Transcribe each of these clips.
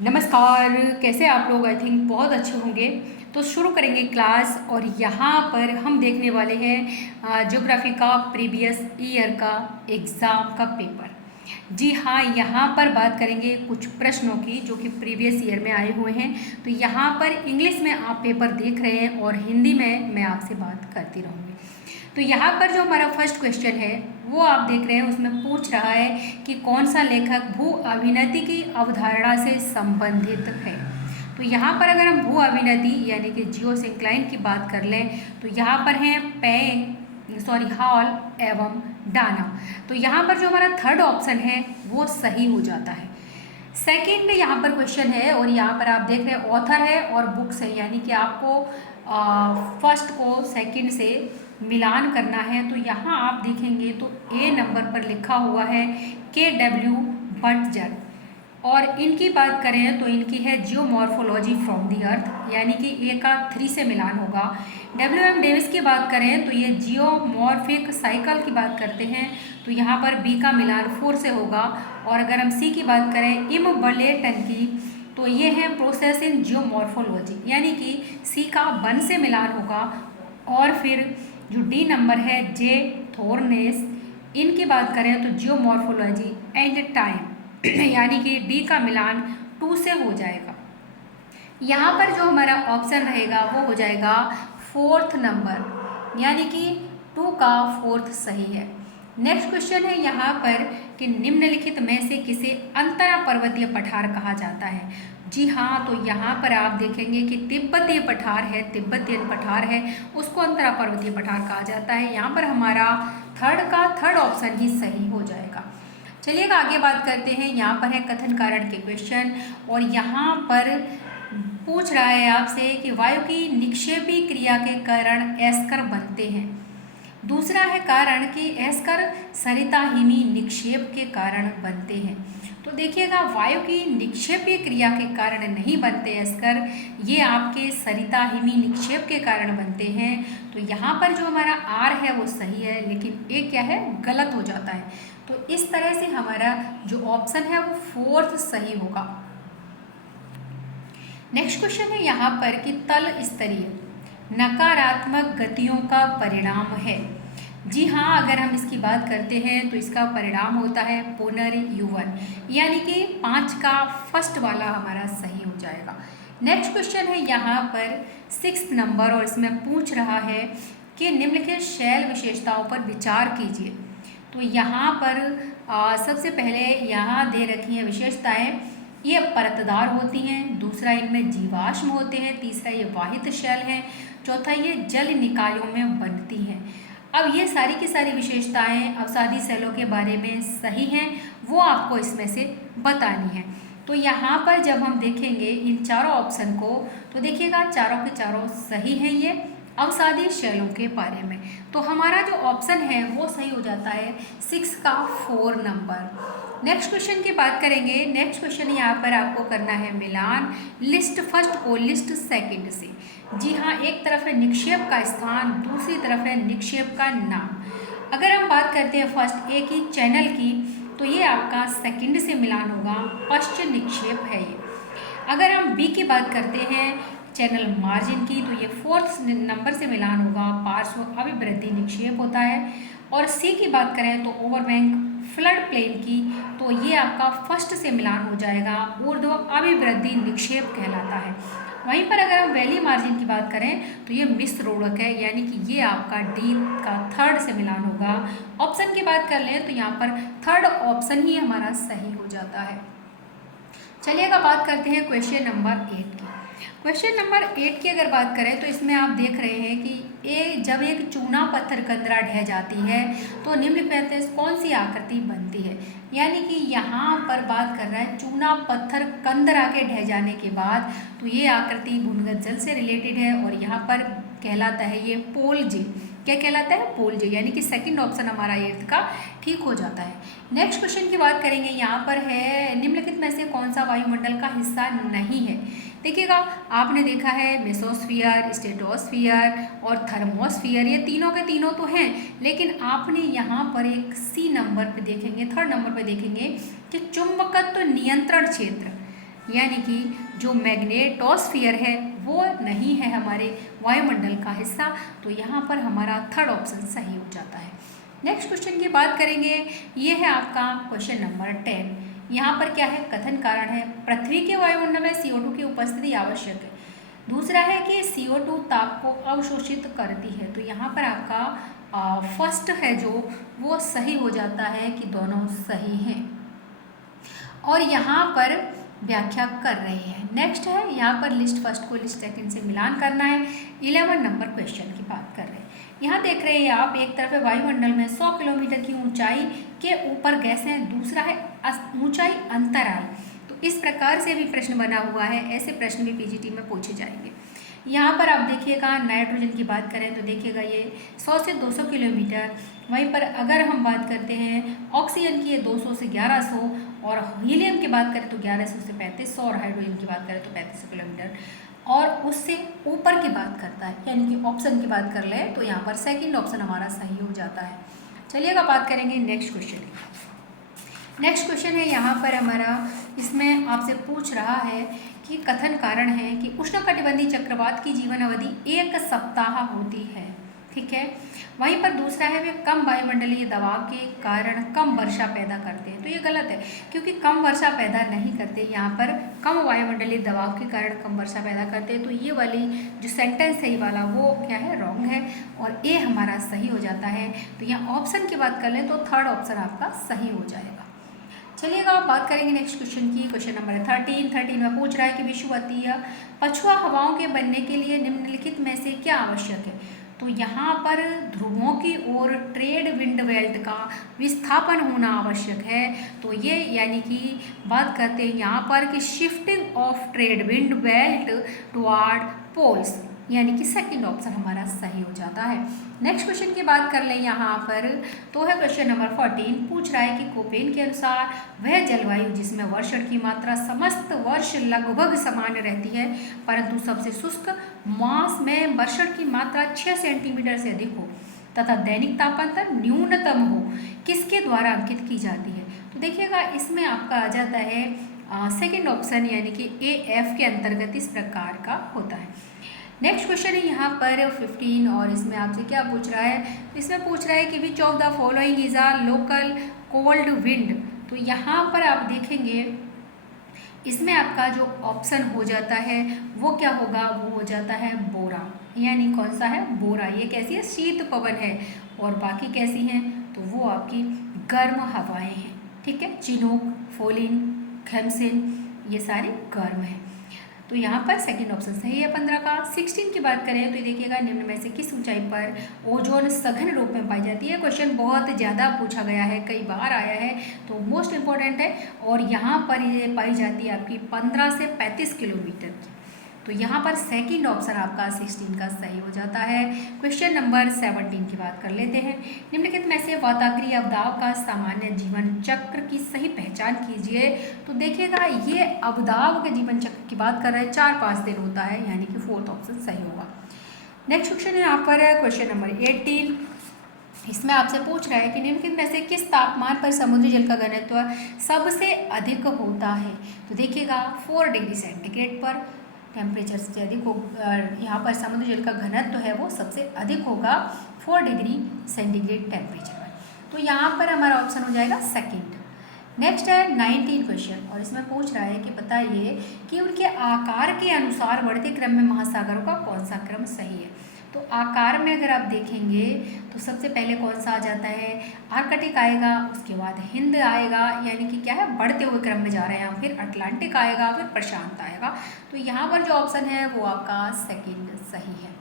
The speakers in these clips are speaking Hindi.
नमस्कार। कैसे आप लोग? आई थिंक बहुत अच्छे होंगे। तो शुरू करेंगे क्लास और यहाँ पर हम देखने वाले हैं ज्योग्राफी का प्रीवियस ईयर का एग्ज़ाम का पेपर। जी हाँ, यहाँ पर बात करेंगे कुछ प्रश्नों की जो कि प्रीवियस ईयर में आए हुए हैं। तो यहाँ पर इंग्लिश में आप पेपर देख रहे हैं और हिंदी में मैं आपसे बात करती रहूँगी। तो यहाँ पर जो हमारा फर्स्ट क्वेश्चन है वो आप देख रहे हैं, उसमें पूछ रहा है कि कौन सा लेखक भू अभिनति की अवधारणा से संबंधित है। तो यहाँ पर अगर हम भू अभिनति यानी कि जियोसिंक्लाइन की बात कर लें तो यहाँ पर हैं हॉल एवं डाना। तो यहाँ पर जो हमारा थर्ड ऑप्शन है वो सही हो जाता है। सेकेंड यहाँ पर क्वेश्चन है और यहाँ पर आप देख रहे हैं ऑथर है और बुक्स है, यानी कि आपको फर्स्ट को सेकंड से मिलान करना है। तो यहाँ आप देखेंगे तो ए नंबर पर लिखा हुआ है KW बटजर, और इनकी बात करें तो इनकी है जियोमॉर्फोलॉजी फ्रॉम दी अर्थ, यानी कि ए का 3 से मिलान होगा। WM डेविस की बात करें तो ये जियोमॉर्फिक साइकिल की बात करते हैं, तो यहाँ पर बी का मिलान 4 से होगा। और अगर हम सी की बात करें इम बलेटन की, तो ये है प्रोसेस इन जियोमॉर्फोलॉजी, यानी कि सी का 1 से मिलान होगा। और फिर जो डी नंबर है जे थोर्नेस, इनकी बात करें तो जियोमॉर्फोलॉजी एंड टाइम यानी कि डी का मिलान 2 से हो जाएगा। यहाँ पर जो हमारा ऑप्शन रहेगा वो हो जाएगा 4th नंबर, यानी कि 2 का 4th सही है। नेक्स्ट क्वेश्चन है यहाँ पर कि निम्नलिखित में से किसे अंतरा पर्वतीय पठार कहा जाता है। जी हाँ, तो यहाँ पर आप देखेंगे कि तिब्बतीय पठार है, तिब्बतीयन पठार है, उसको अंतरा पर्वतीय पठार कहा जाता है। यहाँ पर हमारा थर्ड ऑप्शन ही सही हो जाएगा। चलिएगा आगे बात करते हैं। यहाँ पर है कथन कारण के क्वेश्चन और यहाँ पर पूछ रहा है आपसे कि वायु की निक्षेपी क्रिया के कारण एस्कर बनते हैं। दूसरा है कारण कि एस्कर सरिता हिमी निक्षेप के कारण बनते हैं। तो देखिएगा, वायु की निक्षेपीय क्रिया के कारण नहीं बनते एस्कर, ये आपके सरिता हिमी निक्षेप के कारण बनते हैं। तो यहाँ पर जो हमारा आर है वो सही है, लेकिन ए क्या है, गलत हो जाता है। तो इस तरह से हमारा जो ऑप्शन है वो 4th सही होगा। नेक्स्ट क्वेश्चन है यहाँ पर कि तल स्तरीय नकारात्मक गतियों का परिणाम है। जी हाँ, अगर हम इसकी बात करते हैं तो इसका परिणाम होता है पुनर्युवन, यानी कि 5 का फर्स्ट वाला हमारा सही हो जाएगा। नेक्स्ट क्वेश्चन है यहाँ पर 6th नंबर और इसमें पूछ रहा है कि निम्नलिखित शैल विशेषताओं पर विचार कीजिए। तो यहाँ पर सबसे पहले यहाँ दे रखी हैं विशेषताएं, ये परतदार होती हैं, दूसरा इनमें जीवाश्म होते हैं, तीसरा ये वाहित शैल हैं, चौथा ये जल निकायों में बनती हैं। अब ये सारी की सारी विशेषताएं अवसादी सेलों के बारे में सही हैं, वो आपको इसमें से बतानी है। तो यहाँ पर जब हम देखेंगे इन चारों ऑप्शन को तो देखिएगा चारों के चारों सही हैं ये अवसादी शैलों के बारे में। तो हमारा जो ऑप्शन है वो सही हो जाता है 6 का 4 नंबर। नेक्स्ट क्वेश्चन की बात करेंगे। नेक्स्ट क्वेश्चन यहाँ पर आपको करना है मिलान लिस्ट फर्स्ट को लिस्ट सेकंड से। जी हाँ, एक तरफ है निक्षेप का स्थान, दूसरी तरफ है निक्षेप का नाम। अगर हम बात करते हैं फर्स्ट ए की चैनल की, तो ये आपका सेकंड से मिलान होगा, पश्चिम निक्षेप है ये। अगर हम बी की बात करते हैं चैनल मार्जिन की, तो ये 4th नंबर से मिलान होगा, पार्श्व अभिवृद्धि निक्षेप होता है। और सी की बात करें तो ओवरबैंक फ्लड प्लेन की, तो ये आपका फर्स्ट से मिलान हो जाएगा, ऊर्ध्व अभिवृद्धि निक्षेप कहलाता है। वहीं पर अगर हम वैली मार्जिन की बात करें तो ये मिश्र रोड़क है, यानी कि ये आपका डी का 3rd से मिलान होगा। ऑप्शन की बात कर लें तो यहाँ पर 3rd ऑप्शन ही हमारा सही हो जाता है। चलिएगा बात करते हैं क्वेश्चन नंबर 8 की। क्वेश्चन नंबर 8 की अगर बात करें तो इसमें आप देख रहे हैं कि जब एक चूना पत्थर कंदरा ढह जाती है तो निम्नलिखित में से कौन सी आकृति बनती है। यानी कि यहाँ पर बात कर रहा है चूना पत्थर कंदरा के ढह जाने के बाद, तो ये आकृति भूमिगत जल से रिलेटेड है और यहाँ पर कहलाता है ये पोल जे। क्या कहलाता है? पोल जे, यानी कि सेकंड ऑप्शन हमारा 8th का ठीक हो जाता है। नेक्स्ट क्वेश्चन की बात करेंगे। यहाँ पर है निम्नलिखित में से कौन सा वायुमंडल का हिस्सा नहीं है। देखिएगा, आपने देखा है मेसोस्फीयर, स्ट्रेटोस्फीयर और थर्मोस्फीयर, ये तीनों के तीनों तो हैं, लेकिन आपने यहाँ पर एक सी नंबर पे देखेंगे, 3rd नंबर पे देखेंगे कि चुंबकत्व नियंत्रण क्षेत्र, यानी कि जो मैग्नेटोस्फीयर है वो नहीं है हमारे वायुमंडल का हिस्सा। तो यहाँ पर हमारा थर्ड ऑप्शन सही हो जाता है। नेक्स्ट क्वेश्चन की बात करेंगे, ये है आपका क्वेश्चन नंबर 10। यहाँ पर क्या है, कथन कारण है पृथ्वी के वायुमंडल में CO2 की उपस्थिति आवश्यक है। दूसरा है कि CO2 ताप को अवशोषित करती है। तो यहाँ पर आपका फर्स्ट है जो वो सही हो जाता है कि दोनों सही हैं और यहाँ पर व्याख्या कर रहे हैं। नेक्स्ट है यहाँ पर लिस्ट फर्स्ट को लिस्ट सेकंड से मिलान करना है। 11 नंबर क्वेश्चन की बात कर रहे हैं। यहाँ देख रहे हैं आप, एक तरफ है वायुमंडल में 100 किलोमीटर की ऊंचाई के ऊपर गैसें, दूसरा है ऊंचाई अंतराल। तो इस प्रकार से भी प्रश्न बना हुआ है, ऐसे प्रश्न भी पीजीटी में पूछे जाएंगे। यहाँ पर आप देखिएगा नाइट्रोजन की बात करें तो देखिएगा ये 100 से 200 किलोमीटर। वहीं पर अगर हम बात करते हैं ऑक्सीजन की, ये 200 से 1100, और हीलियम की बात करें तो 1100 से 3500, और हाइड्रोजन की बात करें तो 3500 किलोमीटर। और उससे ऊपर की बात करता है, यानी कि ऑप्शन की बात कर लें तो यहाँ पर सेकंड ऑप्शन हमारा सही हो जाता है। चलिएगा बात करेंगे नेक्स्ट क्वेश्चन की। नेक्स्ट क्वेश्चन है यहाँ पर हमारा, इसमें आपसे पूछ रहा है कि कथन कारण है कि उष्णकटिबंधीय चक्रवात की जीवन अवधि 1 सप्ताह होती है। ठीक है। वहीं पर दूसरा है वे कम वायुमंडलीय दबाव के कारण कम वर्षा पैदा करते हैं। तो ये गलत है, क्योंकि कम वर्षा पैदा नहीं करते। यहाँ पर कम वायुमंडलीय दबाव के कारण कम वर्षा पैदा करते हैं। तो ये वाली जो सेंटेंस सही वाला वो क्या है, रॉन्ग है, और ए हमारा सही हो जाता है। तो यहाँ ऑप्शन की बात कर लें तो थर्ड ऑप्शन आपका सही हो जाएगा। चलिएगा आप बात करेंगे नेक्स्ट क्वेश्चन की। क्वेश्चन नंबर 13 में पूछ रहा है कि विषुवतीय पछुआ हवाओं के बनने के लिए निम्नलिखित में से क्या आवश्यक है। तो यहाँ पर ध्रुवों की ओर ट्रेड विंड बेल्ट का विस्थापन होना आवश्यक है। तो ये यानी कि बात करते हैं यहाँ पर कि shifting of trade wind belt toward poles, यानी कि सेकंड ऑप्शन हमारा सही हो जाता है। नेक्स्ट क्वेश्चन की बात कर लें यहाँ पर, तो है क्वेश्चन नंबर 14। पूछ रहा है कि कोपेन के अनुसार वह जलवायु जिसमें वर्षण की मात्रा समस्त वर्ष लगभग समान रहती है, परंतु सबसे शुष्क मास में वर्षण की मात्रा 6 सेंटीमीटर से अधिक हो तथा दैनिक तापमान न्यूनतम हो, किसके द्वारा अंकित की जाती है। तो देखिएगा इसमें आपका आ जाता है सेकेंड ऑप्शन, यानी कि AF के अंतर्गत इस प्रकार का होता है। नेक्स्ट क्वेश्चन है यहाँ पर 15, और इसमें आपसे क्या पूछ रहा है, इसमें पूछ रहा है कि which of the following is a local cold wind. तो यहाँ पर आप देखेंगे इसमें आपका जो ऑप्शन हो जाता है वो क्या होगा, वो हो जाता है बोरा, यानी कौन सा है, बोरा। ये कैसी है, शीत पवन है, और बाकी कैसी हैं, तो वो आपकी गर्म हवाएं हैं। ठीक है, चिनोक, फोलिन, खेमसिन, ये सारे गर्म हैं। तो यहाँ पर सेकंड ऑप्शन सही है 15 का। 16 की बात करें तो ये देखिएगा निम्न में से किस ऊंचाई पर ओजोन सघन रूप में पाई जाती है। क्वेश्चन बहुत ज़्यादा पूछा गया है, कई बार आया है, तो मोस्ट इम्पोर्टेंट है। और यहाँ पर ये पाई जाती है आपकी 15 से 35 किलोमीटर की। तो यहाँ पर सेकंड ऑप्शन आपका 16 का सही हो जाता है। क्वेश्चन नंबर 17 की बात कर लेते हैं। निम्नलिखित में से वातावरणीय अवदाब का सामान्य जीवन चक्र की सही पहचान कीजिए। तो देखिएगा ये अवदाब के जीवन चक्र की बात कर रहे हैं, 4-5 दिन होता है, यानी कि फोर्थ ऑप्शन सही होगा। नेक्स्ट क्वेश्चन है यहाँ पर क्वेश्चन नंबर 18। इसमें आपसे पूछ रहा है कि निम्नलिखित में से किस तापमान पर समुद्री जल का घनत्व सबसे अधिक होता है। तो देखिएगा 4 डिग्री सेंटीग्रेड पर टेम्परेचर से अधिक हो, यहाँ पर समुद्री जल का घनत्व है वो सबसे अधिक होगा 4 डिग्री सेंटीग्रेड टेम्परेचर पर। तो यहाँ पर हमारा ऑप्शन हो जाएगा सेकंड। नेक्स्ट है 19 क्वेश्चन, और इसमें पूछ रहा है कि बताइए कि उनके आकार के अनुसार बढ़ते क्रम में महासागरों का कौन सा क्रम सही है। तो आकार में अगर आप देखेंगे तो सबसे पहले कौन सा आ जाता है, आर्कटिक आएगा, उसके बाद हिंद आएगा, यानी कि क्या है, बढ़ते हुए क्रम में जा रहे हैं, फिर अटलांटिक आएगा, फिर प्रशांत आएगा। तो यहाँ पर जो ऑप्शन है वो आपका सेकंड सही है।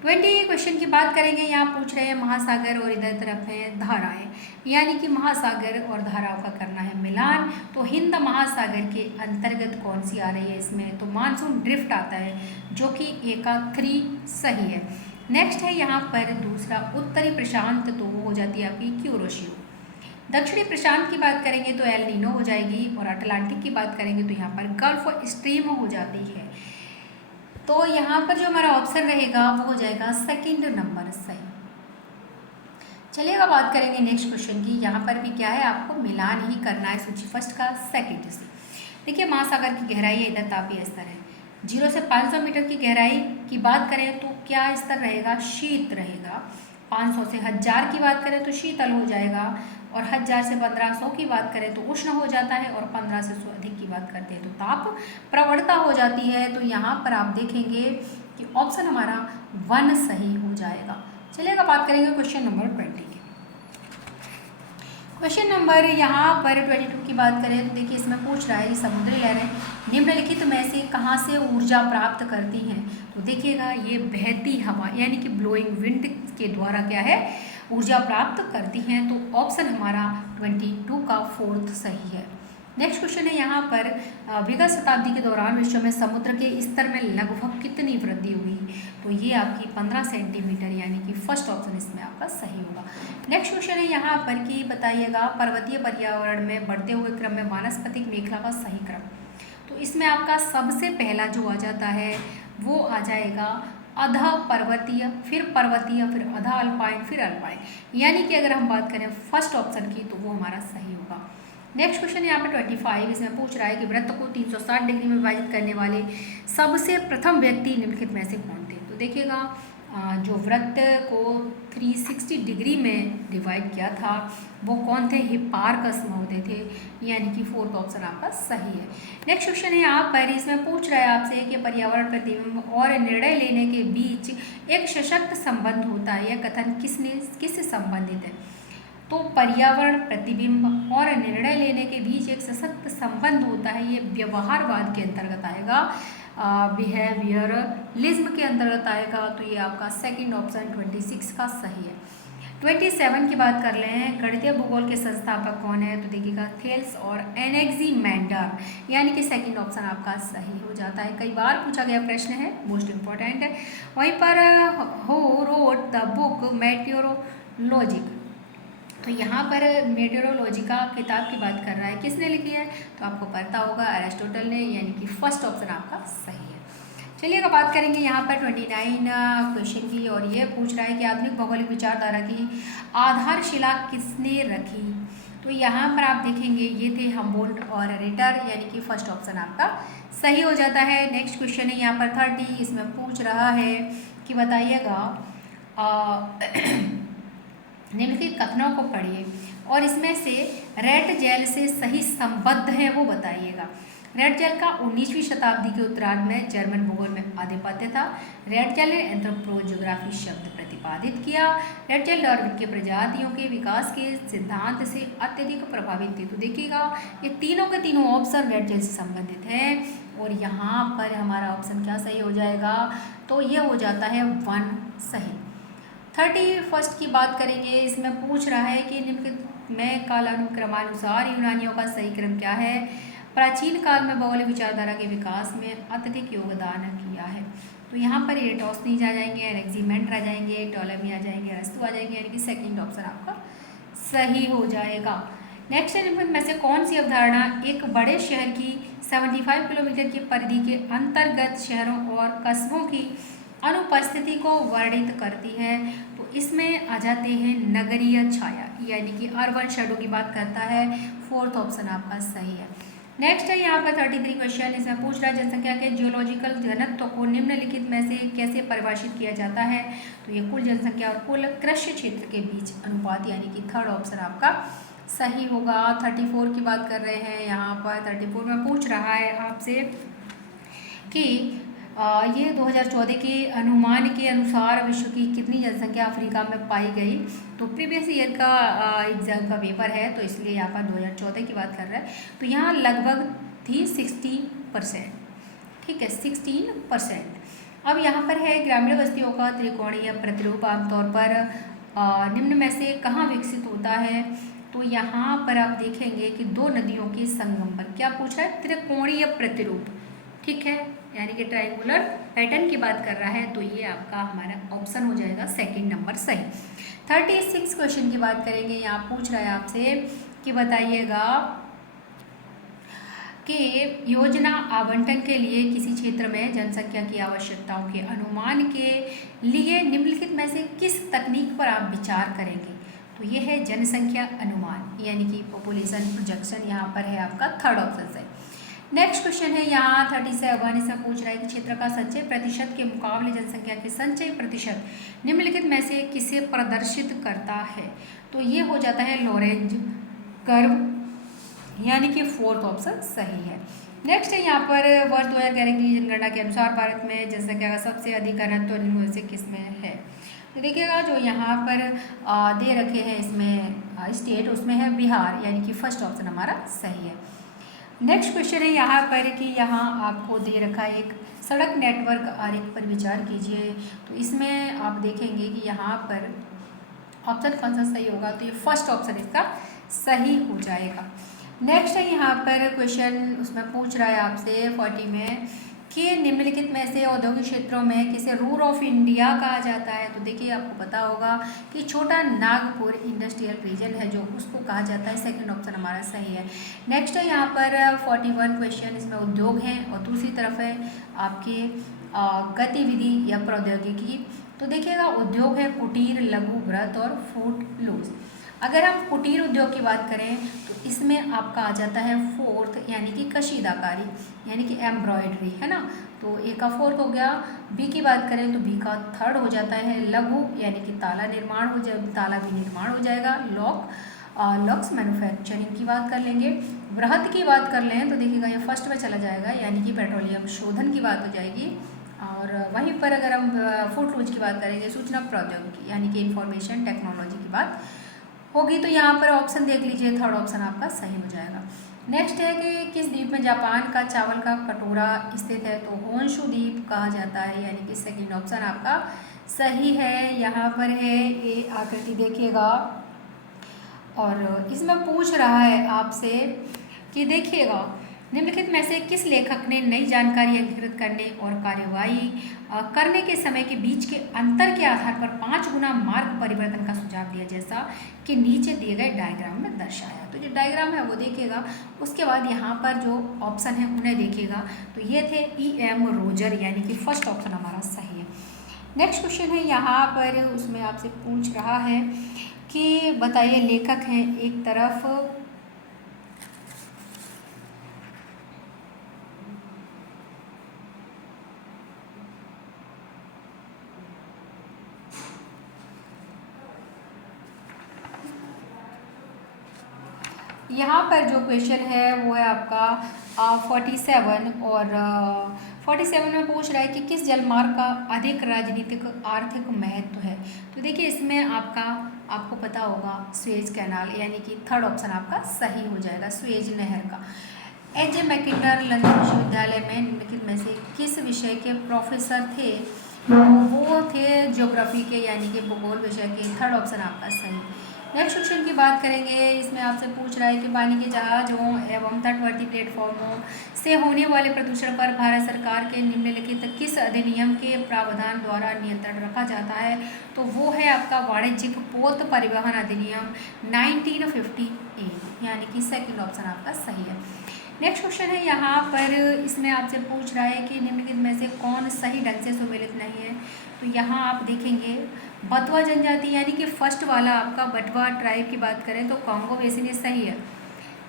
20 क्वेश्चन की बात करेंगे। यहाँ पूछ रहे हैं महासागर और इधर तरफ है धाराएं, यानी कि महासागर और धाराओं का करना है मिलान। तो हिंद महासागर के अंतर्गत कौन सी आ रही है इसमें, तो मानसून ड्रिफ्ट आता है, जो कि ए का 3 सही है। नेक्स्ट है यहाँ पर दूसरा उत्तरी प्रशांत, तो वो हो जाती है आपकी क्यूरोशियो। दक्षिणी प्रशांत की बात करेंगे तो एल नीनो हो जाएगी, और अटलांटिक की बात करेंगे तो यहाँ पर गल्फ स्ट्रीम हो जाती है। तो यहाँ पर जो हमारा ऑप्शन रहेगा वो हो जाएगा सेकंड नंबर सही। चलिएगा बात करेंगे नेक्स्ट क्वेश्चन की। यहाँ पर भी क्या है, आपको मिलान ही करना है सूची फर्स्ट का सेकंड से। देखिए महासागर की गहराई है, इधर तापीय स्तर है। 0 से 500 मीटर की गहराई की बात करें तो क्या स्तर रहेगा? शीत रहेगा। 500 से 1000 की बात करें तो शीतल हो जाएगा, और 1000 से 1500 की बात करें तो उष्ण हो जाता है, और 15 से अधिक की बात करते हैं तो ताप प्रवणता हो जाती है। तो यहाँ पर आप देखेंगे कि ऑप्शन हमारा 1 सही हो जाएगा। चलिएगा बात करेंगे क्वेश्चन नंबर 20 की। क्वेश्चन नंबर यहाँ पर 22 की बात करें तो देखिए इसमें पूछ रहा है कि समुद्री लहरें निम्नलिखित में से कहाँ से ऊर्जा प्राप्त करती हैं? तो देखिएगा ये बहती हवा यानी कि ब्लोइंग विंड के द्वारा क्या है, ऊर्जा प्राप्त करती हैं। तो ऑप्शन हमारा 22 का 4th सही है। नेक्स्ट क्वेश्चन है यहाँ पर विगत शताब्दी के दौरान विश्व में समुद्र के स्तर में लगभग कितनी वृद्धि हुई? तो ये आपकी 15 सेंटीमीटर, यानी कि फर्स्ट ऑप्शन इसमें आपका सही होगा। नेक्स्ट क्वेश्चन है यहाँ पर कि बताइएगा पर्वतीय पर्यावरण में बढ़ते हुए क्रम में वानस्पतिक मेखला का सही क्रम। तो इसमें आपका सबसे पहला जो आ जाता है वो आ जाएगा अधा पर्वतीय, फिर अधा अल्पाइन, फिर अल्पाइन, यानी कि अगर हम बात करें फर्स्ट ऑप्शन की तो वो हमारा सही होगा। नेक्स्ट क्वेश्चन यहाँ पर 25 इसमें पूछ रहा है कि वृत्त को 360 डिग्री में विभाजित करने वाले सबसे प्रथम व्यक्ति निम्नलिखित में से कौन थे? तो देखिएगा जो वृत्त को 360 डिग्री में डिवाइड किया था वो कौन थे? हिप्पारकस महोदय थे, यानी कि 4th ऑप्शन आपका सही है। नेक्स्ट क्वेश्चन है यहाँ पर इसमें पूछ रहा है आपसे कि पर्यावरण प्रतिबिंब और निर्णय लेने के बीच एक सशक्त संबंध होता है, यह कथन किससे संबंधित है? तो पर्यावरण प्रतिबिंब और निर्णय लेने के बीच एक सशक्त संबंध होता है, ये व्यवहारवाद के अंतर्गत आएगा, बिहेवियरलिज्म के अंतर्गत आएगा। तो ये आपका सेकंड ऑप्शन 26 का सही है। 27 की बात कर रहे हैं, गणितीय भूगोल के संस्थापक कौन है? तो देखिएगा थेल्स और एनेक्सिमेंडर, यानी कि सेकंड ऑप्शन आपका सही हो जाता है। कई बार पूछा गया प्रश्न है, मोस्ट इम्पॉर्टेंट है। वहीं पर हु रोट द बुक मेटेरोलॉजिक, तो यहाँ पर मेटेरोलॉजी का किताब की बात कर रहा है, किसने लिखी है? तो आपको पता होगा अरिस्टोटल ने, यानी कि फर्स्ट ऑप्शन आपका सही है। चलिए अब बात करेंगे यहाँ पर 29 क्वेश्चन की, और ये पूछ रहा है कि आधुनिक भौगोलिक विचारधारा की आधारशिला किसने रखी? तो यहाँ पर आप देखेंगे ये थे हम्बोल्ट और रिटर, यानी कि फर्स्ट ऑप्शन आपका सही हो जाता है। नेक्स्ट क्वेश्चन है यहाँ पर 30, इसमें पूछ रहा है कि बताइएगा निम्नलिखित कथनों को पढ़िए और इसमें से रेड जेल से सही संबद्ध है वो बताइएगा। रेड जेल का 19वीं शताब्दी के उत्तरार्ध में जर्मन भूगोल में आधिपत्य था। रेड जेल ने एंथ्रोपोजियोग्राफी शब्द प्रतिपादित किया। रेड जेल डार्विन के प्रजातियों के विकास के सिद्धांत से अत्यधिक प्रभावित थे। तो देखिएगा ये तीनों के तीनों ऑप्शन रेड जेल से संबंधित हैं, और यहाँ पर हमारा ऑप्शन क्या सही हो जाएगा? तो ये हो जाता है 1 सही। 31 की बात करेंगे, इसमें पूछ रहा है कि निम्नलिखित में कालानुक्रमानुसार यूनानियों का सही क्रम क्या है? प्राचीन काल में भौगोलिक विचारधारा के विकास में अत्यधिक योगदान किया है। तो यहाँ पर एरेटोस्थनीज आ जाएंगे, एनेक्सिमेंडर आ जाएंगे, टॉलेमी आ जाएंगे, अरस्तू आ जाएंगे, यानी कि सेकंड ऑप्शन आपका सही हो जाएगा। नेक्स्ट है में से कौन सी अवधारणा एक बड़े शहर की 75 किलोमीटर की परिधि के अंतर्गत शहरों और कस्बों की अनुपस्थिति को वर्णित करती है? तो इसमें आ जाते हैं नगरीय छाया, यानी कि अर्बन शेडो की बात करता है। 4th ऑप्शन आपका सही है। नेक्स्ट है यहाँ पर 33 क्वेश्चन, इसमें पूछ रहा है जनसंख्या के जियोलॉजिकल घनत्व को निम्नलिखित में से कैसे परिभाषित किया जाता है? तो ये कुल जनसंख्या और कुल कृषि क्षेत्र के बीच अनुपात, यानी कि 3rd ऑप्शन आपका सही होगा। 34 की बात कर रहे हैं, यहाँ पर 34 में पूछ रहा है आपसे कि ये 2014 के अनुमान के अनुसार विश्व की कितनी जनसंख्या अफ्रीका में पाई गई? तो प्रीवियस ईयर का एग्जाम का पेपर है, तो इसलिए यहाँ पर 2014 की बात कर रहा है। तो यहाँ लगभग थी 60%, ठीक है, 16%। अब यहाँ पर है ग्रामीण बस्तियों का त्रिकोणीय प्रतिरूप आमतौर पर निम्न में से कहाँ विकसित होता है? तो यहाँ पर आप देखेंगे कि 2 नदियों के संगम पर, क्या पूछ रहा है? त्रिकोणीय प्रतिरूप, ठीक है, यानी कि ट्रायंगुलर पैटर्न की बात कर रहा है। तो ये आपका हमारा ऑप्शन हो जाएगा सेकंड नंबर सही। 36 क्वेश्चन की बात करेंगे, यहाँ पूछ रहा है आपसे कि बताइएगा कि योजना आवंटन के लिए किसी क्षेत्र में जनसंख्या की आवश्यकताओं के अनुमान के लिए निम्नलिखित में से किस तकनीक पर आप विचार करेंगे? तो ये है जनसंख्या अनुमान, यानी कि पॉपुलेशन प्रोजेक्शन, यहाँ पर है आपका 3rd ऑप्शन से। नेक्स्ट क्वेश्चन है यहाँ 37, इसमें पूछ रहा है कि क्षेत्र का संचय प्रतिशत के मुकाबले जनसंख्या के संचय प्रतिशत निम्नलिखित में से किसे प्रदर्शित करता है। तो ये हो जाता है लॉरेंज कर्व, यानी कि फोर्थ ऑप्शन सही है। नेक्स्ट है यहाँ पर वर्ष 2011 की जनगणना के अनुसार भारत में जनसंख्या का सबसे अधिक घनत्व निम्न में से किसमें है। तो देखिएगा जो यहाँ पर दे रखे हैं इसमें स्टेट, उसमें है बिहार, यानी कि फर्स्ट ऑप्शन हमारा सही है। नेक्स्ट क्वेश्चन है यहाँ पर कि यहाँ आपको दे रखा है एक सड़क नेटवर्क आरेख पर विचार कीजिए। तो इसमें आप देखेंगे कि यहाँ पर ऑप्शन कौन सा सही होगा, तो ये फर्स्ट ऑप्शन इसका सही हो जाएगा। नेक्स्ट है यहाँ पर क्वेश्चन, उसमें पूछ रहा है आपसे 40 में कि निम्नलिखित में से औद्योगिक क्षेत्रों में किसे रूर ऑफ इंडिया कहा जाता है। तो देखिए आपको पता होगा कि छोटा नागपुर इंडस्ट्रियल रीजन है जो उसको कहा जाता है, सेकंड ऑप्शन हमारा सही है। नेक्स्ट है यहाँ पर 41 क्वेश्चन, इसमें उद्योग है और दूसरी तरफ है आपके गतिविधि या प्रौद्योगिकी। तो देखिएगा उद्योग है कुटीर, लघु, बृहत और फूड लूज। अगर हम कुटीर उद्योग की बात करें तो इसमें आपका आ जाता है फोर्थ, यानी कि कशीदाकारी, यानी कि एम्ब्रॉयडरी, है ना। तो ए का फोर्थ हो गया। बी की बात करें तो बी का थर्ड हो जाता है लघु, यानी कि ताला निर्माण हो जाए, ताला भी निर्माण हो जाएगा। लॉक्स मैन्युफैक्चरिंग की बात कर लेंगे। बृहत की बात कर लें तो देखिएगा ये फर्स्ट में चला जाएगा, यानी कि पेट्रोलियम शोधन की बात हो जाएगी। और वहीं पर अगर हम फूड लूज की बात करेंगे, सूचना प्रौद्योगिकी, यानी कि इंफॉर्मेशन टेक्नोलॉजी की बात होगी। तो यहाँ पर ऑप्शन देख लीजिए, थर्ड ऑप्शन आपका सही हो जाएगा। नेक्स्ट है कि किस द्वीप में जापान का चावल का कटोरा स्थित है। तो होन्शु द्वीप कहा जाता है, यानी कि सेकंड ऑप्शन आपका सही है। यहाँ पर है ये आकृति देखिएगा, और इसमें पूछ रहा है आपसे कि देखिएगा निम्नलिखित में से किस लेखक ने नई जानकारी एकत्रित करने और कार्यवाही करने के समय के बीच के अंतर के आधार पर 5 गुना मार्ग परिवर्तन का सुझाव दिया, जैसा कि नीचे दिए गए डायग्राम में दर्शाया। तो जो डायग्राम है वो देखिएगा, उसके बाद यहाँ पर जो ऑप्शन है उन्हें देखिएगा। तो ये थे E.M. रोजर, यानी कि फर्स्ट ऑप्शन हमारा सही है। नेक्स्ट क्वेश्चन है यहाँ पर, उसमें आपसे पूछ रहा है कि बताइए लेखक हैं एक तरफ यहाँ पर जो क्वेश्चन है वो है आपका 47, और 47 में पूछ रहा है कि किस जलमार्ग का अधिक राजनीतिक आर्थिक महत्व है। तो देखिए इसमें आपको पता होगा सुएज कैनाल, यानी कि थर्ड ऑप्शन आपका सही हो जाएगा, सुएज नहर का। H.J. मैकिन्टर लंदन विश्वविद्यालय में निम्नलिखित में से किस विषय के प्रोफेसर थे। वो थे ज्योग्राफी के, यानी कि भूगोल विषय के, थर्ड ऑप्शन आपका सही। नेक्स्ट क्वेश्चन की बात करेंगे, इसमें आपसे पूछ रहा है कि पानी के जहाजों एवं तटवर्ती प्लेटफॉर्मों से होने वाले प्रदूषण पर भारत सरकार के निम्नलिखित किस अधिनियम के प्रावधान द्वारा नियंत्रण रखा जाता है। तो वो है आपका वाणिज्यिक पोत परिवहन अधिनियम 1950A, यानी कि सेकंड ऑप्शन आपका सही है। नेक्स्ट क्वेश्चन है यहाँ पर, इसमें आपसे पूछ रहा है कि निम्नलिखित में से कौन सही ढंग से सुमेलित नहीं है। तो यहाँ आप देखेंगे बटवा जनजाति, यानी कि फर्स्ट वाला आपका बटवा ट्राइब की बात करें तो कॉन्गो बेसिन सही है।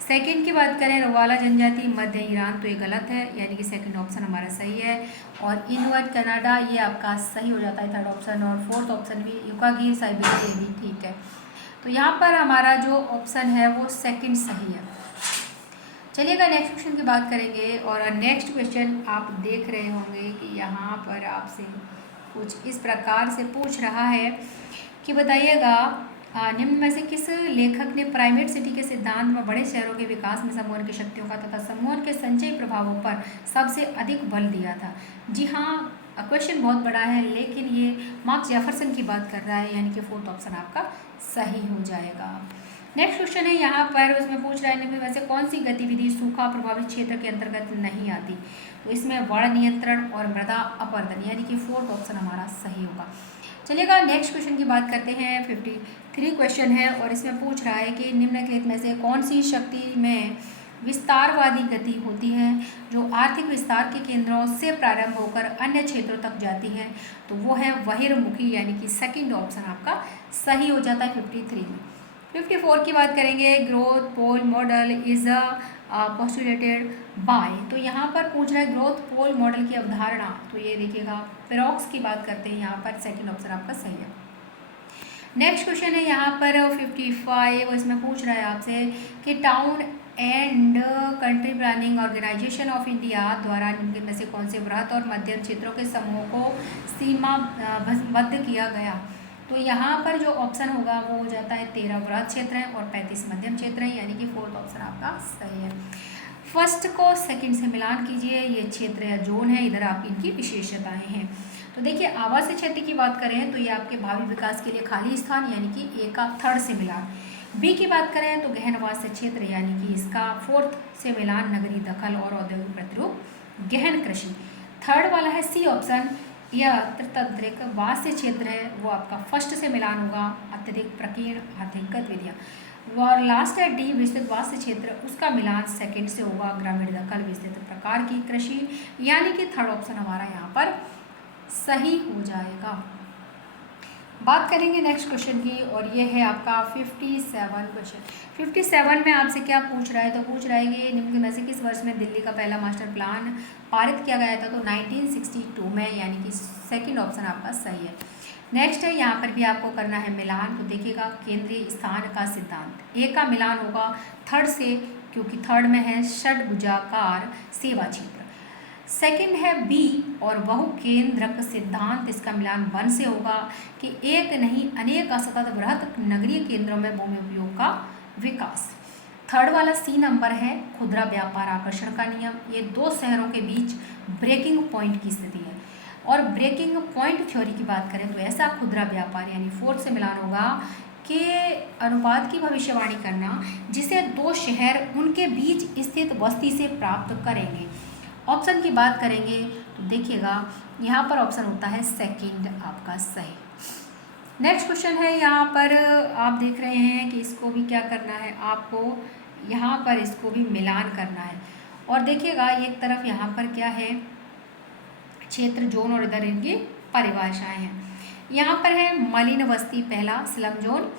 सेकंड की बात करें रवाला जनजाति मध्य ईरान, तो ये गलत है, यानी कि सेकंड ऑप्शन हमारा सही है। और इनवर्ड कनाडा ये आपका सही हो जाता है, थर्ड ऑप्शन। और फोर्थ ऑप्शन भी युकागिर साइबेरिया, ये भी ठीक है। तो यहाँ पर हमारा जो ऑप्शन है वो सेकंड सही है। चलिएगा नेक्स्ट क्वेश्चन की बात करेंगे, और नेक्स्ट क्वेश्चन आप देख रहे होंगे कि यहाँ पर आपसे कुछ इस प्रकार से पूछ रहा है कि बताइएगा निम्न में से किस लेखक ने प्राइवेट सिटी के सिद्धांत में बड़े शहरों के विकास में समूहन की शक्तियों का तथा समूहन के संचयी प्रभावों पर सबसे अधिक बल दिया था। जी हाँ, क्वेश्चन बहुत बड़ा है, लेकिन ये मार्क्स जेफरसन की बात कर रहा है, यानी कि फोर्थ ऑप्शन आपका सही हो जाएगा। नेक्स्ट क्वेश्चन है यहाँ पर, उसमें पूछ रहा है निम्न में से कौन सी गतिविधि सूखा प्रभावित क्षेत्र के अंतर्गत नहीं आती। तो इसमें बाढ़ नियंत्रण और मृदा अपरदन, यानी कि फोर्थ ऑप्शन हमारा सही होगा। चलिएगा नेक्स्ट क्वेश्चन की बात करते हैं। 53 क्वेश्चन है, और इसमें पूछ रहा है कि निम्नलिखित में से कौन सी शक्ति में विस्तारवादी गति होती है जो आर्थिक विस्तार के केंद्रों से प्रारंभ होकर अन्य क्षेत्रों तक जाती है। तो वो है बहिर्मुखी, यानी कि सेकंड ऑप्शन आपका सही हो जाता है 53 में। 54 की बात करेंगे, growth pole model is a postulated by. तो यहाँ पर पूछ रहा है ग्रोथ पोल मॉडल की अवधारणा, तो ये देखिएगा पेरोक्स की बात करते हैं यहाँ पर, सेकंड ऑप्शन आपका सही है। नेक्स्ट क्वेश्चन है यहाँ पर 55, इसमें पूछ रहा है आपसे कि town and country planning organisation of India द्वारा निम्नलिखित में से कौन से वृहद और मध्यम क्षेत्रों के समूह को सीमाबद्ध किया गया। तो यहाँ पर जो ऑप्शन होगा वो हो जाता है 13 वृहद क्षेत्र हैं और 35 मध्यम क्षेत्र हैं, यानी कि फोर्थ ऑप्शन आपका सही है। फर्स्ट को सेकंड से मिलान कीजिए, ये क्षेत्र या जोन है, इधर आप इनकी विशेषताएं हैं। तो देखिए आवासीय क्षेत्र की बात करें तो ये आपके भावी विकास के लिए खाली स्थान यानी कि ए का थर्ड से मिलान। बी की बात करें तो गहन आवासीय क्षेत्र यानी कि इसका फोर्थ से मिलान, नगरीय दखल और औद्योगिक प्रतिरूप, गहन कृषि। थर्ड वाला है सी ऑप्शन, यह अत्यधिक वास्य क्षेत्र है, वो आपका फर्स्ट से मिलान होगा, अत्यधिक प्रकीर्ण आर्थिक गतिविधियाँ। और लास्ट है डी विस्तृत वास्य क्षेत्र, उसका मिलान सेकंड से होगा, ग्रामीण दखल, विस्तृत प्रकार की कृषि, यानी कि थर्ड ऑप्शन हमारा यहाँ पर सही हो जाएगा। बात करेंगे नेक्स्ट क्वेश्चन की और ये है आपका 57 क्वेश्चन। 57 में आपसे क्या पूछ रहा है, तो पूछ रहा है कि निम्न में से किस वर्ष में दिल्ली का पहला मास्टर प्लान पारित किया गया था। तो 1962 में, यानी कि सेकंड ऑप्शन आपका सही है। नेक्स्ट है यहाँ पर भी आपको करना है मिलान। तो देखिएगा केंद्रीय स्थान का सिद्धांत, ए का मिलान होगा थर्ड से, क्योंकि थर्ड में है षड्भुजाकार सेवा क्षेत्र। सेकंड है बी और बहुकेंद्रक सिद्धांत, इसका मिलान 1 से होगा कि एक नहीं अनेक असतत वृहद नगरीय केंद्रों में भूमि उपयोग का विकास। थर्ड वाला सी नंबर है खुदरा व्यापार आकर्षण का नियम, ये दो शहरों के बीच ब्रेकिंग पॉइंट की स्थिति है। और ब्रेकिंग पॉइंट थ्योरी की बात करें तो ऐसा खुदरा व्यापार यानी फोर्थ से मिलान होगा कि अनुपात की भविष्यवाणी करना जिसे दो शहर उनके बीच स्थित बस्ती से प्राप्त करेंगे। ऑप्शन की बात करेंगे तो देखिएगा यहाँ पर ऑप्शन होता है सेकंड आपका सही। नेक्स्ट क्वेश्चन है यहाँ पर आप देख रहे हैं कि इसको भी क्या करना है, आपको यहाँ पर इसको भी मिलान करना है। और देखिएगा एक तरफ यहाँ पर क्या है क्षेत्र जोन और इधर इनकी परिभाषाएं हैं। यहाँ पर है मलिन बस्ती पहला स्लम जोन,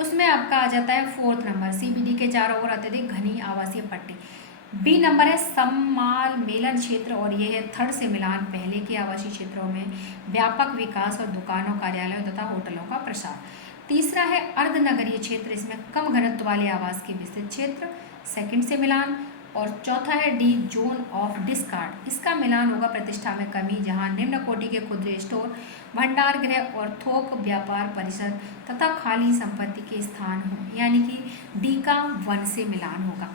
उसमें आपका आ जाता है फोर्थ नंबर सीबीडी के चारों ओर अत्यधिक घनी आवासीय पट्टी। बी नंबर है सम्माल मेलन क्षेत्र और यह है थर्ड से मिलान, पहले के आवासीय क्षेत्रों में व्यापक विकास और दुकानों, कार्यालयों तथा होटलों का प्रसार। तीसरा है अर्धनगरीय क्षेत्र, इसमें कम घनत्व वाले आवास के विस्तृत क्षेत्र, सेकंड से मिलान। और चौथा है डी जोन ऑफ डिस्कार्ड, इसका मिलान होगा प्रतिष्ठा में कमी, जहां निम्न कोटि के खुदरे स्टोर, भंडार गृह और थोक व्यापार परिसर तथा खाली संपत्ति के स्थान हो, यानी कि डी का 1 से मिलान होगा।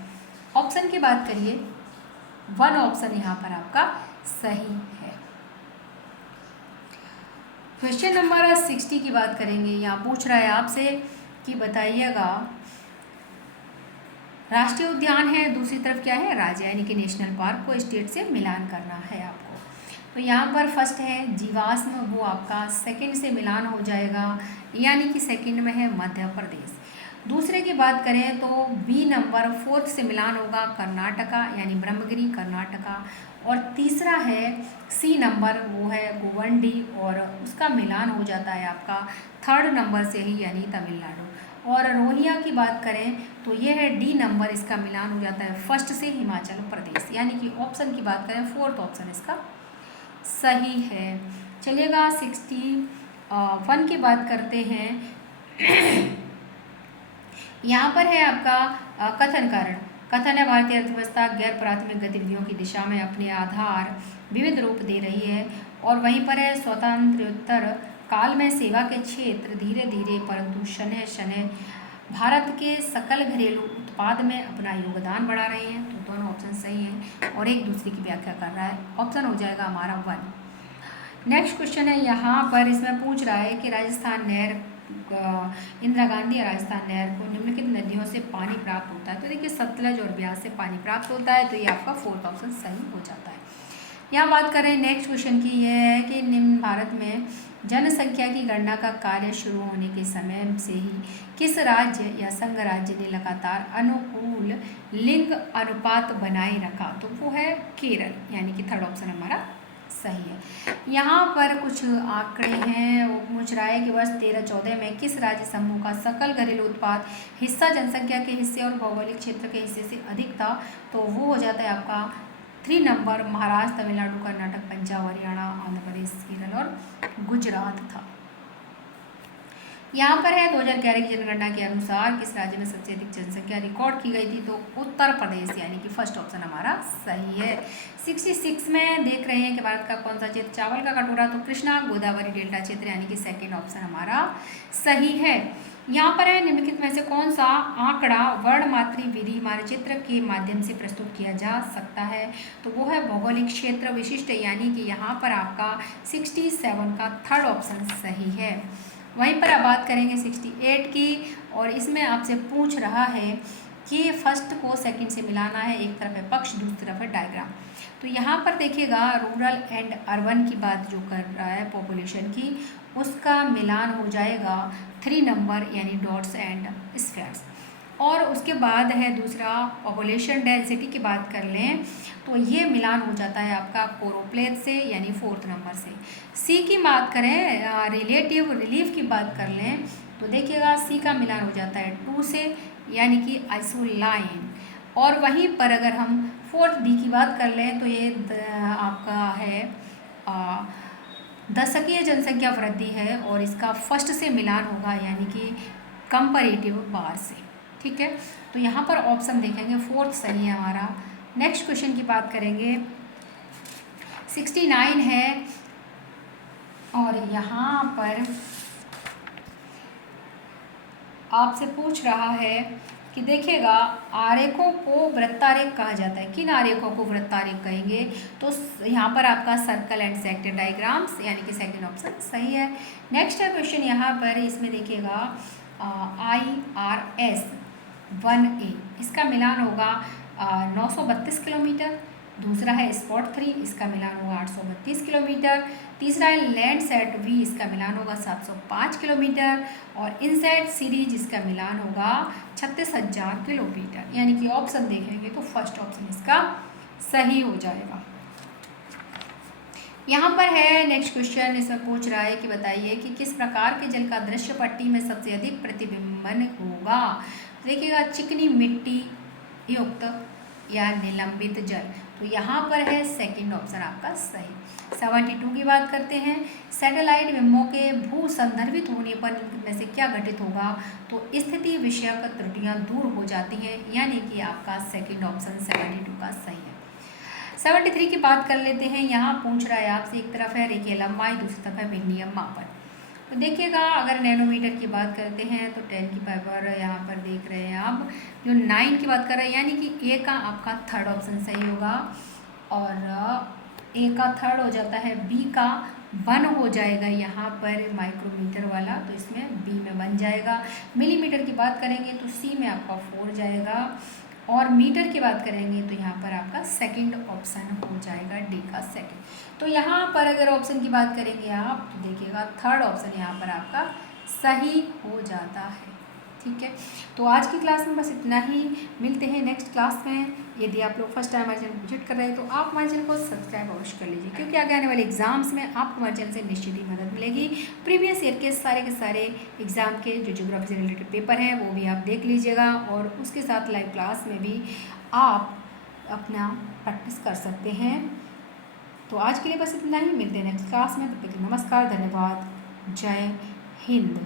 ऑप्शन की बात करिए 1 ऑप्शन यहाँ पर आपका सही है। क्वेश्चन नंबर 60 की बात करेंगे। यहाँ पूछ रहा है आपसे कि बताइएगा राष्ट्रीय उद्यान है, दूसरी तरफ क्या है राज्य यानी कि नेशनल पार्क को स्टेट से मिलान करना है आपको। तो यहाँ पर फर्स्ट है जीवाश्म, वो आपका सेकंड से मिलान हो जाएगा, यानी कि सेकंड में है मध्य प्रदेश। दूसरे की बात करें तो बी नंबर फोर्थ से मिलान होगा कर्नाटका यानी ब्रह्मगिरी कर्नाटका। और तीसरा है सी नंबर, वो है गोवंडी और उसका मिलान हो जाता है आपका थर्ड नंबर से ही यानी तमिलनाडु। और रोहिया की बात करें तो ये है डी नंबर, इसका मिलान हो जाता है फर्स्ट से हिमाचल प्रदेश, यानी कि ऑप्शन की बात करें फोर्थ ऑप्शन इसका सही है। चलिएगा 61 की बात करते हैं। यहाँ पर है आपका कथन कारण। कथन है भारतीय अर्थव्यवस्था गैर प्राथमिक गतिविधियों की दिशा में अपने आधार विविध रूप दे रही है। और वहीं पर है स्वतंत्रोत्तर काल में सेवा के क्षेत्र धीरे धीरे परंतु शनय शनय भारत के सकल घरेलू उत्पाद में अपना योगदान बढ़ा रहे हैं। तो दोनों ऑप्शन सही हैं और एक दूसरे की व्याख्या कर रहा है। ऑप्शन हो जाएगा हमारा 1। नेक्स्ट क्वेश्चन है यहाँ पर, इसमें पूछ रहा है कि राजस्थान नहर इंदिरा गांधी या राजस्थान नहर को निम्नलिखित नदियों से पानी प्राप्त होता है। तो देखिए सतलज और ब्यास से पानी प्राप्त होता है, तो ये आपका फोर्थ ऑप्शन सही हो जाता है। यहाँ बात करें नेक्स्ट क्वेश्चन की, यह है कि निम्न भारत में जनसंख्या की गणना का कार्य शुरू होने के समय से ही किस राज्य या संघ राज्य ने लगातार अनुकूल लिंग अनुपात बनाए रखा। तो वो है केरल, यानी कि थर्ड ऑप्शन हमारा सही है। यहाँ पर कुछ आंकड़े हैं। वो पूछ रहा है कि वर्ष 1314 में किस राज्य समूह का सकल घरेलू उत्पाद हिस्सा जनसंख्या के हिस्से और भौगोलिक क्षेत्र के हिस्से से अधिक था? तो वो हो जाता है आपका 3 नंबर, महाराष्ट्र, तमिलनाडु, कर्नाटक, पंजाब, हरियाणा, आंध्र प्रदेश, केरल और गुजरात था। यहाँ पर है 2011 की जनगणना के अनुसार किस राज्य में सबसे अधिक जनसंख्या रिकॉर्ड की गई थी? तो उत्तर प्रदेश, यानी कि फर्स्ट ऑप्शन हमारा सही है। 66 में देख रहे हैं कि भारत का कौन सा क्षेत्र चावल का कटोरा? तो कृष्णा गोदावरी डेल्टा क्षेत्र, यानी कि सेकेंड ऑप्शन हमारा सही है। यहाँ पर है निम्नलिखित में से कौन सा आंकड़ा वर्णमात्री विधि मानचित्र के माध्यम से प्रस्तुत किया जा सकता है? तो वो है भौगोलिक क्षेत्र विशिष्ट, यानी कि यहाँ पर आपका 67 का थर्ड ऑप्शन सही है। वहीं पर अब बात करेंगे 68 की, और इसमें आपसे पूछ रहा है कि फर्स्ट को सेकंड से मिलाना है। एक तरफ है पक्ष, दूसरी तरफ है डायग्राम। तो यहाँ पर देखिएगा रूरल एंड अर्बन की बात जो कर रहा है पॉपुलेशन की, उसका मिलान हो जाएगा 3 नंबर, यानी डॉट्स एंड स्फेयर्स। और उसके बाद है दूसरा पॉपुलेशन डेंसिटी की बात कर लें तो ये मिलान हो जाता है आपका कोरोप्लेथ से, यानी 4th नंबर से। सी की बात करें, रिलेटिव रिलीफ की बात कर लें तो देखिएगा सी का मिलान हो जाता है 2 से, यानी कि आइसोलाइन। और वहीं पर अगर हम 4th डी की बात कर लें तो ये आपका है दशकीय जनसंख्या वृद्धि है, और इसका फर्स्ट से मिलान होगा, यानी कि कंपैरेटिव बार से। ठीक है, तो यहाँ पर ऑप्शन देखेंगे 4th सही है हमारा। नेक्स्ट क्वेश्चन की बात करेंगे 69 है, और यहाँ पर आपसे पूछ रहा है कि देखिएगा आरेखों को वृत्तारेख कहा जाता है। किन आरेखों को वृत्तारेख कहेंगे? तो यहाँ पर आपका सर्कल एंड सेक्टर डायग्राम्स, यानी कि सेकंड ऑप्शन सही है। नेक्स्ट है क्वेश्चन यहाँ पर, इसमें देखिएगा IRS 1A, इसका मिलान होगा 932 किलोमीटर। दूसरा है स्पॉट 3, इसका मिलान होगा 832 किलोमीटर। तीसरा है लैंड सेट V, इसका मिलान होगा 705 किलोमीटर। और इनसेट सीरीज, इसका मिलान होगा 36,000 किलोमीटर। यानी कि ऑप्शन देखेंगे तो फर्स्ट ऑप्शन इसका सही हो जाएगा। यहाँ पर है नेक्स्ट क्वेश्चन, इसमें पूछ रहा है कि बताइए कि किस प्रकार के जल का दृश्य पट्टी में सबसे अधिक प्रतिबिंबन होगा? देखिएगा चिकनी मिट्टी युक्त या निलंबित जल, तो यहाँ पर है सेकंड ऑप्शन आपका सही। 72 की बात करते हैं, सैटेलाइट बिंबों के भू संदर्भित होने पर इनमें से क्या घटित होगा? तो स्थिति विषयक त्रुटियाँ दूर हो जाती हैं, यानी कि आपका सेकंड ऑप्शन 72 का सही है। 73 की बात कर लेते हैं। यहाँ पूछ रहा है आपसे, एक तरफ है रेखीय लंबाई, दूसरी तरफ है विनियम मापन। तो देखिएगा अगर नैनोमीटर की बात करते हैं तो 10 की पावर यहाँ पर देख रहे हैं आप, जो 9 की बात कर रहे हैं, यानी कि ए का आपका थर्ड ऑप्शन सही होगा। और ए का थर्ड हो जाता है, बी का 1 हो जाएगा यहाँ पर माइक्रोमीटर वाला, तो इसमें बी में 1 जाएगा। मिलीमीटर की बात करेंगे तो सी में आपका 4 जाएगा। और मीटर की बात करेंगे तो यहाँ पर आपका सेकंड ऑप्शन हो जाएगा, डी का सेकंड। तो यहाँ पर अगर ऑप्शन की बात करेंगे आप तो देखिएगा थर्ड ऑप्शन यहाँ पर आपका सही हो जाता है। ठीक है, तो आज की क्लास में बस इतना ही। मिलते हैं नेक्स्ट क्लास में। यदि आप लोग फर्स्ट टाइम हमारे चैनल विजिट कर रहे हैं तो आप हमारे चैनल को सब्सक्राइब अवश्य कर लीजिए, क्योंकि आगे आने वाले एग्जाम्स में आपको हमारे चैनल से निश्चित ही मदद मिलेगी। प्रीवियस ईयर के सारे एग्जाम के जो ज्योग्राफी से रिलेटेड पेपर हैं वो भी आप देख लीजिएगा, और उसके साथ लाइव क्लास में भी आप अपना प्रैक्टिस कर सकते हैं। तो आज के लिए बस इतना ही। मिलते हैं नेक्स्ट क्लास में। तब तक नमस्कार, धन्यवाद, जय हिंद।